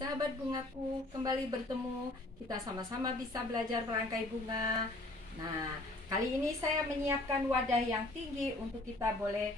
sahabat bungaku, kembali bertemu. Kita sama-sama bisa belajar merangkai bunga. Nah, kali ini saya menyiapkan wadah yang tinggi untuk kita boleh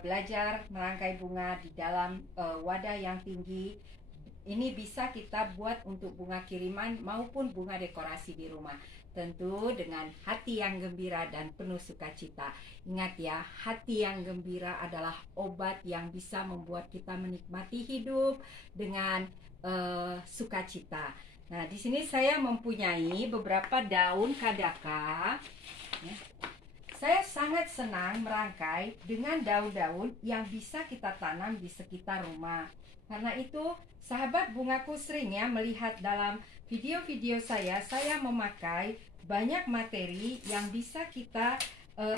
belajar merangkai bunga di dalam wadah yang tinggi. Ini bisa kita buat untuk bunga kiriman maupun bunga dekorasi di rumah. Tentu dengan hati yang gembira dan penuh sukacita. Ingat ya, hati yang gembira adalah obat yang bisa membuat kita menikmati hidup dengan sukacita. Nah, di sini saya mempunyai beberapa daun kadaka. Ya. Saya sangat senang merangkai dengan daun-daun yang bisa kita tanam di sekitar rumah. Karena itu, sahabat bungaku sering ya melihat dalam video-video saya memakai banyak materi yang bisa kita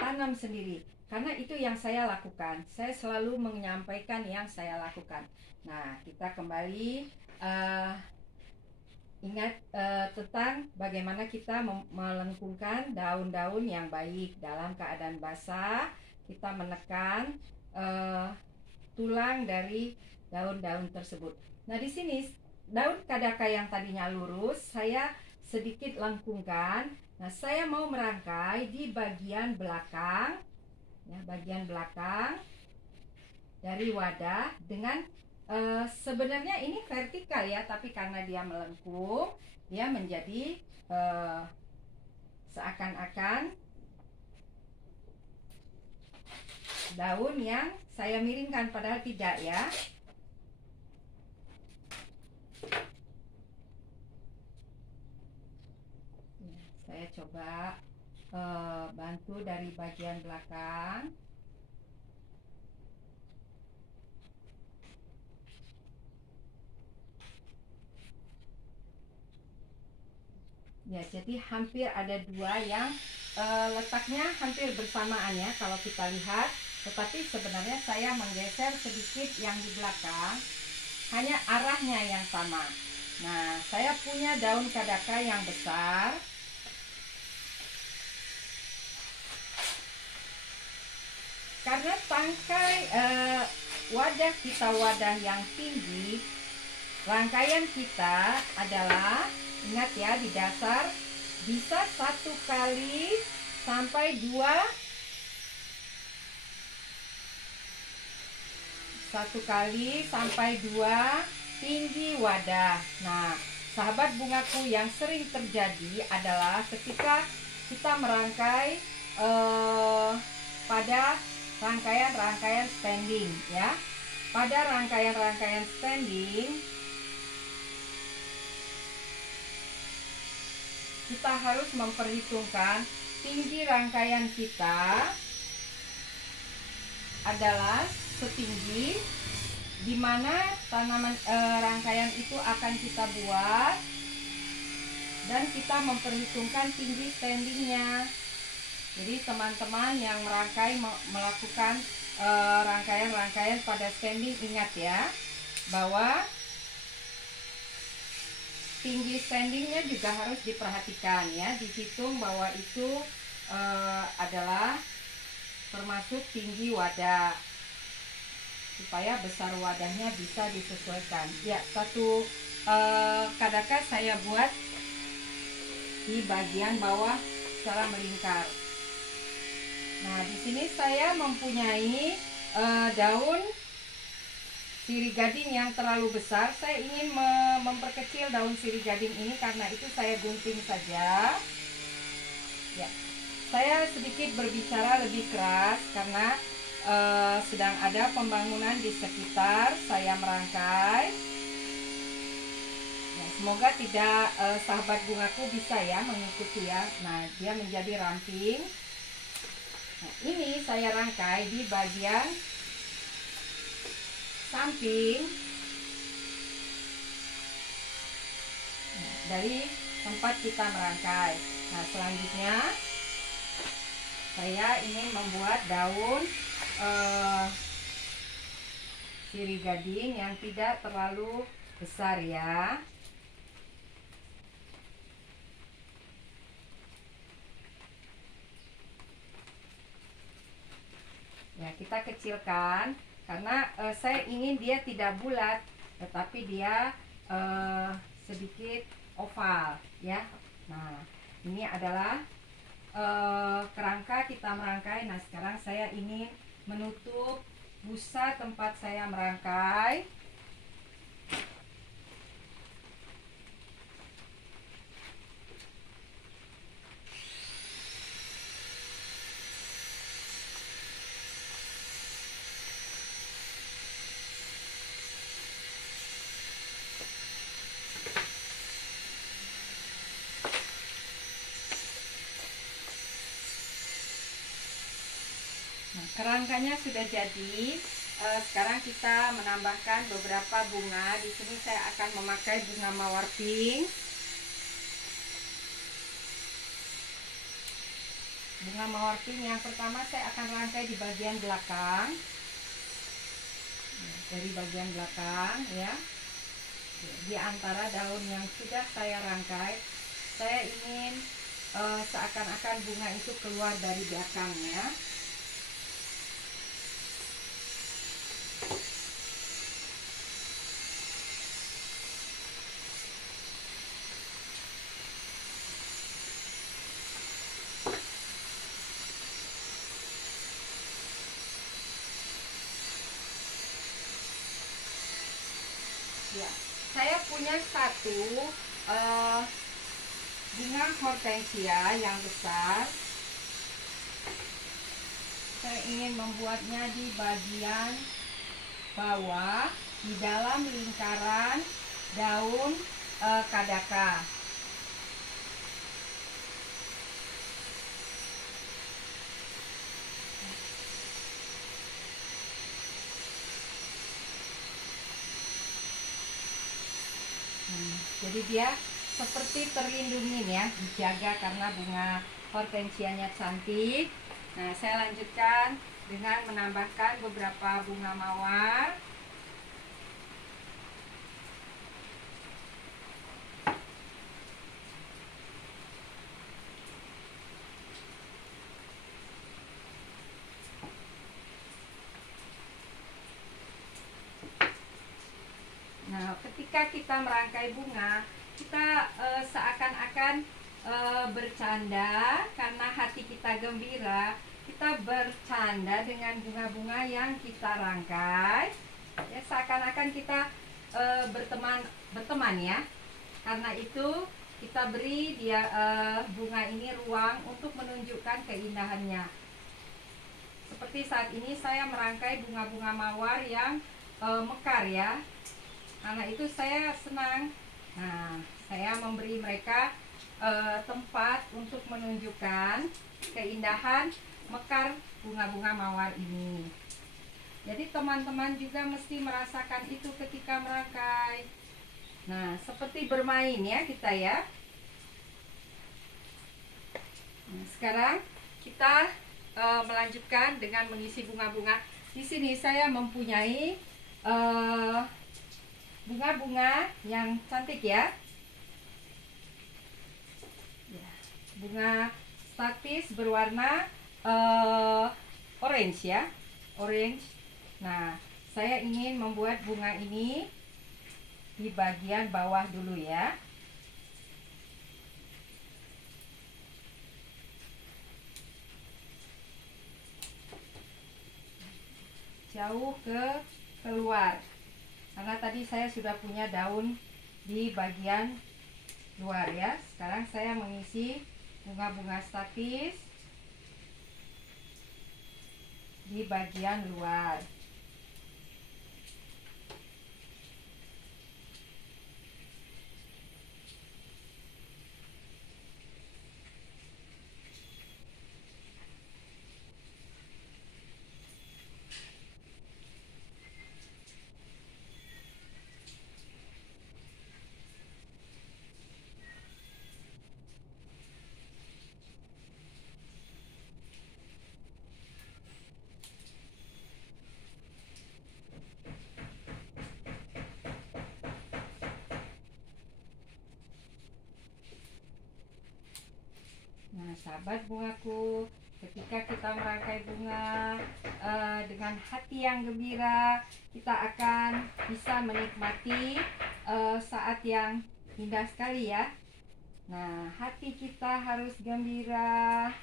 tanam sendiri. Karena itu yang saya lakukan. Saya selalu menyampaikan yang saya lakukan. Nah, kita kembali ingat tentang bagaimana kita melengkungkan daun-daun yang baik dalam keadaan basah. Kita menekan tulang dari daun-daun tersebut. Nah, di sini daun kadaka yang tadinya lurus saya sedikit lengkungkan. Nah, saya mau merangkai di bagian belakang, ya, bagian belakang dari wadah dengan sebenarnya ini vertikal ya, tapi karena dia melengkung, dia menjadi seakan-akan daun yang saya miringkan, padahal tidak ya. Saya coba bantu dari bagian belakang. Ya, jadi hampir ada dua yang letaknya hampir bersamaan ya kalau kita lihat. Tetapi sebenarnya saya menggeser sedikit yang di belakang, hanya arahnya yang sama. Nah, saya punya daun kadaka yang besar. Karena tangkai wadah kita wadah yang tinggi, rangkaian kita adalah, ingat ya, di dasar bisa 1 kali sampai 2 tinggi wadah. Nah, sahabat bungaku, yang sering terjadi adalah ketika kita merangkai pada rangkaian standing ya. Pada rangkaian standing kita harus memperhitungkan tinggi rangkaian kita adalah setinggi di mana tanaman rangkaian itu akan kita buat, dan kita memperhitungkan tinggi standingnya. Jadi teman-teman yang merangkai melakukan rangkaian pada standing, ingat ya bahwa tinggi standingnya juga harus diperhatikan ya, dihitung bahwa itu adalah termasuk tinggi wadah supaya besar wadahnya bisa disesuaikan. Ya, satu kadaka saya buat di bagian bawah secara melingkar. Nah, di sini saya mempunyai daun sirih gading yang terlalu besar. Saya ingin memperkecil daun sirih gading ini, karena itu saya gunting saja. Ya, saya sedikit berbicara lebih keras karena sedang ada pembangunan di sekitar saya merangkai. Nah, semoga tidak sahabat bungaku bisa ya mengikuti ya. Nah, dia menjadi ramping. Nah, ini saya rangkai di bagian samping dari tempat kita merangkai. Nah, selanjutnya saya ingin membuat daun sirih gading yang tidak terlalu besar ya. Ya, kita kecilkan karena saya ingin dia tidak bulat, tetapi dia eh, sedikit oval ya. Nah, ini adalah kerangka kita merangkai. Nah, sekarang saya ingin menutup busa tempat saya merangkai. Nah, kerangkanya sudah jadi. Sekarang kita menambahkan beberapa bunga. Di sini saya akan memakai bunga mawar pink. Bunga mawar pink yang pertama saya akan rangkai di bagian belakang. Dari bagian belakang ya. Di antara daun yang sudah saya rangkai, saya ingin seakan-akan bunga itu keluar dari belakangnya. Ya, saya punya satu bunga hortensia yang besar. Saya ingin membuatnya di bagian bawah di dalam lingkaran daun kadaka. Jadi dia seperti terlindungi ya, dijaga karena bunga hortensianya cantik. Nah, saya lanjutkan dengan menambahkan beberapa bunga mawar. Nah, ketika kita merangkai bunga, kita seakan-akan bercanda karena hati kita gembira. Kita bercanda dengan bunga-bunga yang kita rangkai. Ya, seakan-akan kita berteman ya. Karena itu kita beri dia bunga ini ruang untuk menunjukkan keindahannya. Seperti saat ini saya merangkai bunga-bunga mawar yang mekar ya. Karena itu saya senang. Nah, saya memberi mereka tempat untuk menunjukkan keindahan mekar bunga-bunga mawar ini. Jadi teman-teman juga mesti merasakan itu ketika merangkai. Nah, seperti bermain ya kita ya. Nah, sekarang kita melanjutkan dengan mengisi bunga-bunga. Di sini saya mempunyai bunga-bunga yang cantik ya. Bunga statis berwarna orange ya, orange. Nah, saya ingin membuat bunga ini di bagian bawah dulu ya. Jauh ke keluar. Karena tadi saya sudah punya daun di bagian luar ya. Sekarang saya mengisi bunga-bunga statis di bagian luar. Nah, sahabat bungaku, ketika kita merangkai bunga dengan hati yang gembira, kita akan bisa menikmati saat yang indah sekali ya. Nah, hati kita harus gembira.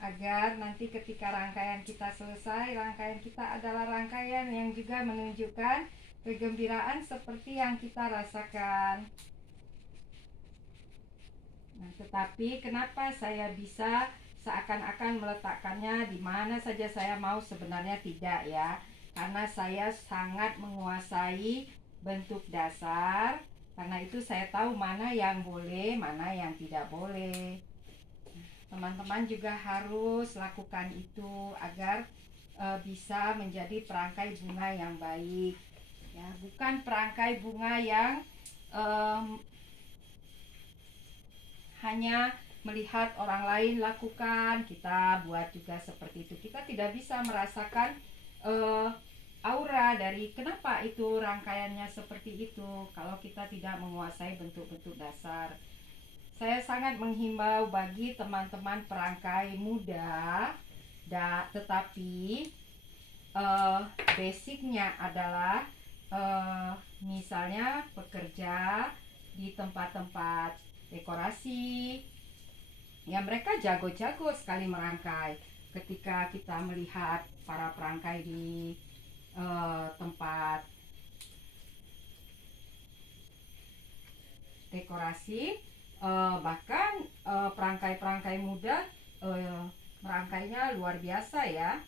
Agar nanti ketika rangkaian kita selesai, rangkaian kita adalah rangkaian yang juga menunjukkan kegembiraan seperti yang kita rasakan. Nah, tetapi kenapa saya bisa seakan-akan meletakkannya di mana saja saya mau? Sebenarnya tidak ya, karena saya sangat menguasai bentuk dasar. Karena itu saya tahu mana yang boleh, mana yang tidak boleh. Teman-teman juga harus lakukan itu agar bisa menjadi perangkai bunga yang baik ya, bukan perangkai bunga yang hanya melihat orang lain lakukan, kita buat juga seperti itu. Kita tidak bisa merasakan aura dari kenapa itu rangkaiannya seperti itu kalau kita tidak menguasai bentuk-bentuk dasar. Saya sangat menghimbau bagi teman-teman perangkai muda, tetapi basicnya adalah misalnya bekerja di tempat-tempat dekorasi, ya mereka jago-jago sekali merangkai. Ketika kita melihat para perangkai di tempat dekorasi, bahkan perangkai-perangkai muda merangkainya luar biasa ya.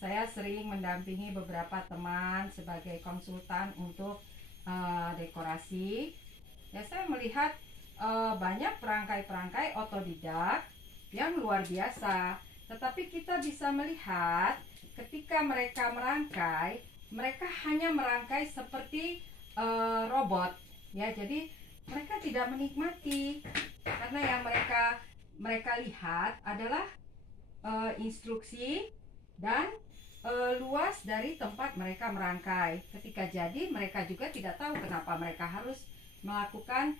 Saya sering mendampingi beberapa teman sebagai konsultan untuk dekorasi. Ya, saya melihat banyak perangkai-perangkai otodidak yang luar biasa. Tetapi kita bisa melihat ketika mereka merangkai, mereka hanya merangkai seperti robot. Ya, jadi mereka tidak menikmati karena yang mereka lihat adalah instruksi dan luas dari tempat mereka merangkai. Ketika jadi mereka juga tidak tahu kenapa mereka harus melakukan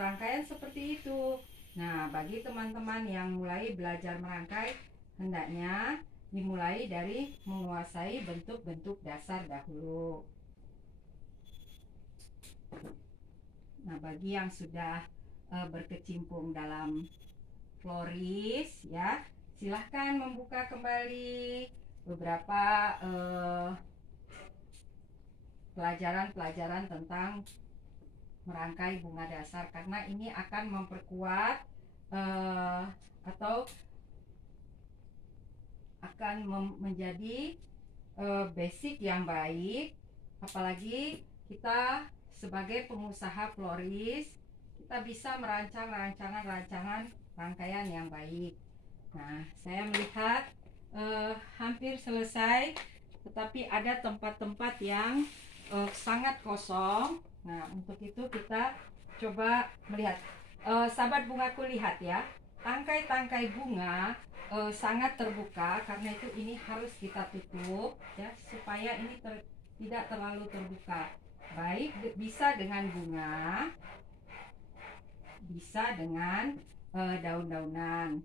rangkaian seperti itu. Nah, bagi teman-teman yang mulai belajar merangkai, hendaknya dimulai dari menguasai bentuk-bentuk dasar dahulu. Nah, bagi yang sudah berkecimpung dalam floris ya, silahkan membuka kembali beberapa pelajaran-pelajaran tentang merangkai bunga dasar, karena ini akan memperkuat atau akan menjadi basic yang baik, apalagi kita sebagai pengusaha floris, kita bisa merancang rancangan rangkaian yang baik. Nah, saya melihat hampir selesai, tetapi ada tempat-tempat yang sangat kosong. Nah, untuk itu kita coba melihat. Sahabat bungaku, lihat ya, tangkai-tangkai bunga sangat terbuka, karena itu ini harus kita tutup ya, supaya ini tidak terlalu terbuka. Baik bisa dengan bunga, bisa dengan daun-daunan.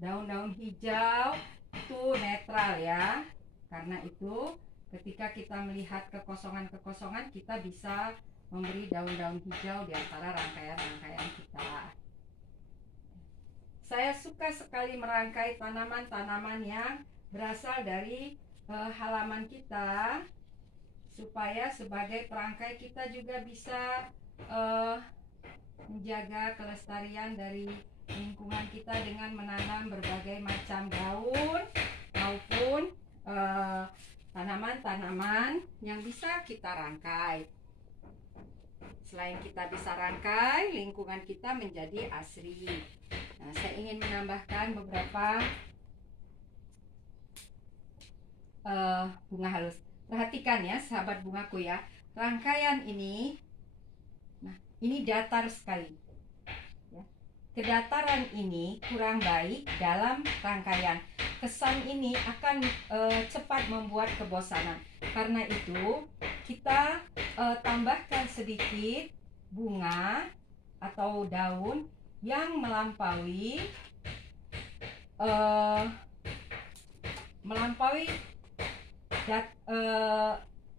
Daun-daun hijau itu netral ya. Karena itu ketika kita melihat kekosongan-kekosongan, kita bisa memberi daun-daun hijau di antara rangkaian-rangkaian kita. Saya suka sekali merangkai tanaman-tanaman yang berasal dari halaman kita, supaya sebagai perangkai kita juga bisa menjaga kelestarian dari lingkungan kita dengan menanam berbagai macam daun maupun tanaman-tanaman yang bisa kita rangkai. Selain kita bisa rangkai, lingkungan kita menjadi asri. Nah, saya ingin menambahkan beberapa bunga halus. Perhatikan ya sahabat bungaku ya, rangkaian ini, nah ini datar sekali ya. Kedataran ini kurang baik dalam rangkaian. Kesan ini akan cepat membuat kebosanan. Karena itu kita tambahkan sedikit bunga atau daun yang melampaui uh, melampaui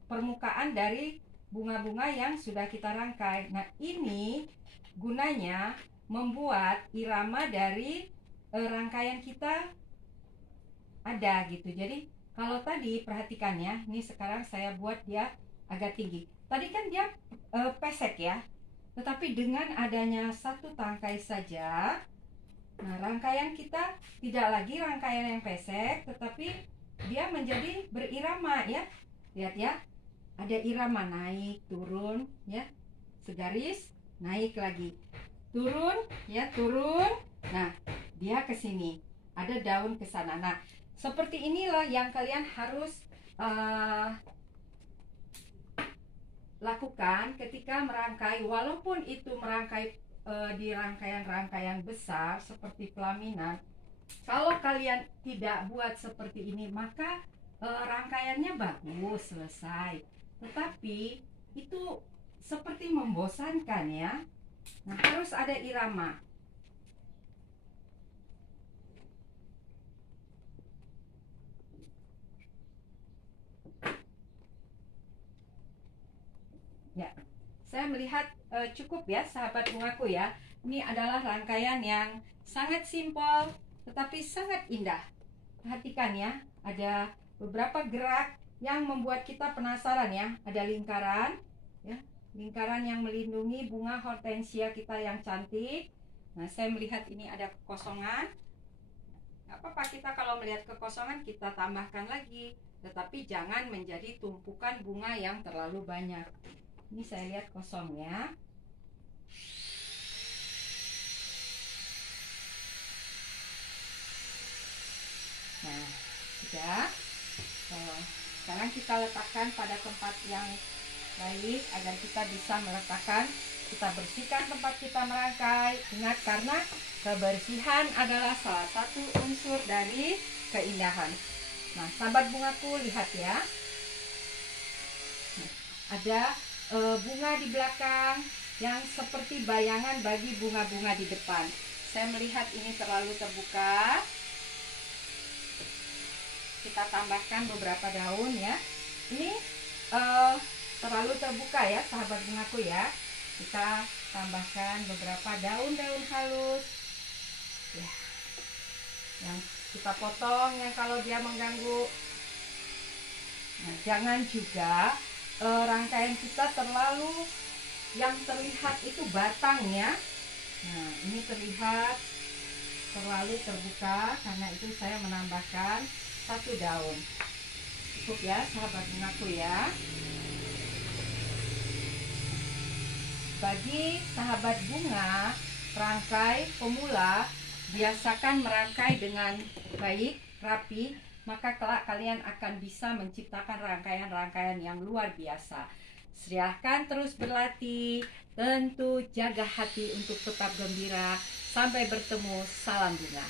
permukaan dari bunga-bunga yang sudah kita rangkai. Nah, ini gunanya membuat irama dari rangkaian kita ada gitu. Jadi kalau tadi perhatikan ya, ini sekarang saya buat dia agak tinggi. Tadi kan dia pesek ya, tetapi dengan adanya satu tangkai saja, nah rangkaian kita tidak lagi rangkaian yang pesek, tetapi dia menjadi berirama ya. Lihat ya, ada irama naik, turun ya, segaris, naik lagi, turun ya, turun. Nah, dia ke sini, ada daun ke sana. Nah, seperti inilah yang kalian harus lakukan ketika merangkai, walaupun itu merangkai di rangkaian-rangkaian besar seperti pelaminan. Kalau kalian tidak buat seperti ini, maka rangkaiannya bagus, selesai. Tetapi itu seperti membosankan ya. Nah, harus ada irama. Ya, saya melihat cukup ya sahabat bungaku ya. Ini adalah rangkaian yang sangat simpel tetapi sangat indah. Perhatikan ya, ada beberapa gerak yang membuat kita penasaran ya. Ada lingkaran ya, lingkaran yang melindungi bunga hortensia kita yang cantik. Nah, saya melihat ini ada kekosongan. Gak apa-apa, kita kalau melihat kekosongan kita tambahkan lagi, tetapi jangan menjadi tumpukan bunga yang terlalu banyak. Ini saya lihat kosongnya. Nah, sudah. Sekarang kita letakkan pada tempat yang baik agar kita bisa meletakkan. Kita bersihkan tempat kita merangkai. Ingat, karena kebersihan adalah salah satu unsur dari keindahan. Nah, sahabat bungaku, lihat ya. Nah, ada bunga di belakang yang seperti bayangan bagi bunga-bunga di depan. Saya melihat ini terlalu terbuka. Kita tambahkan beberapa daun ya. Ini terlalu terbuka ya sahabat bungaku ya. Kita tambahkan beberapa daun-daun halus ya, yang kita potong yang kalau dia mengganggu. Nah, jangan juga rangkaian kita terlalu yang terlihat itu batangnya. Nah, ini terlihat terlalu terbuka, karena itu saya menambahkan satu daun. Cukup ya sahabat bungaku ya. Bagi sahabat bunga rangkai pemula, biasakan merangkai dengan baik, rapi, maka kelak kalian akan bisa menciptakan rangkaian-rangkaian yang luar biasa. Silahkan terus berlatih, tentu jaga hati untuk tetap gembira. Sampai bertemu, salam bunga.